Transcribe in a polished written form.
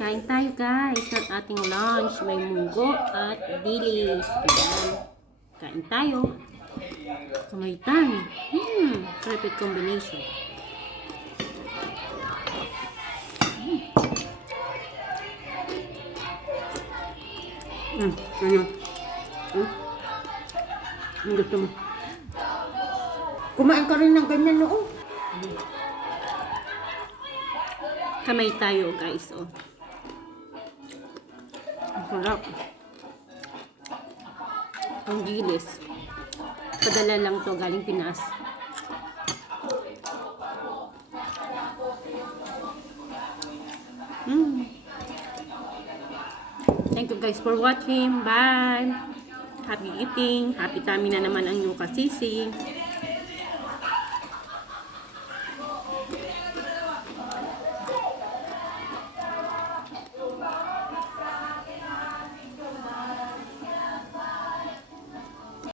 Kain tayo guys ng ating lunch. May munggo at dilis. Ayan. Kain tayo. Kamaitan. Perfect combination. Ano? Ang gusto mo? Kumain ka rin ng ganyan noon. Kamay tayo guys. Oh. Ang sarap. Ang dilis. Padala lang to galing Pinas. Thank you guys for watching. Bye. Happy eating. Happy tummy na naman ang inyong kasisi.